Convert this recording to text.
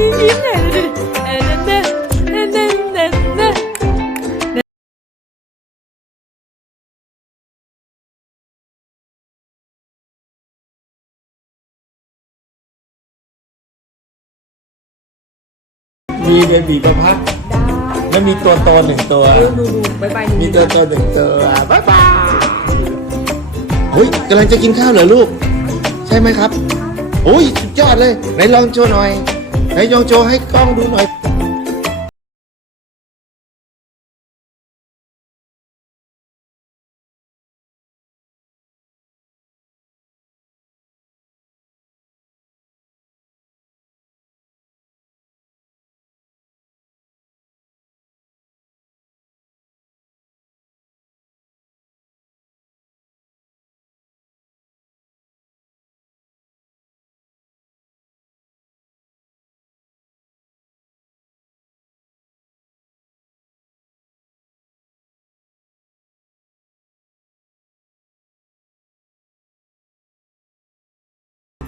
มูก็ร้องอันนี้ยิ้มไหนอยดูดิเออนั่นนั่นนั่นนั่นนั่นนั่นมีเบบีประพัดแล้วมีตัวโตหนึ่งตัว ดูดูดูบายบายมีตัวโตหนึ่งตัวบ๊ายบายเฮ้ยกำลังจะกินข้าวเหรอลูก ใช่ไหมครับโอ้ยสุดยอดเลยไหนลองโชว์หน่อย ให้ยองโจให้กล้องดูหน่อย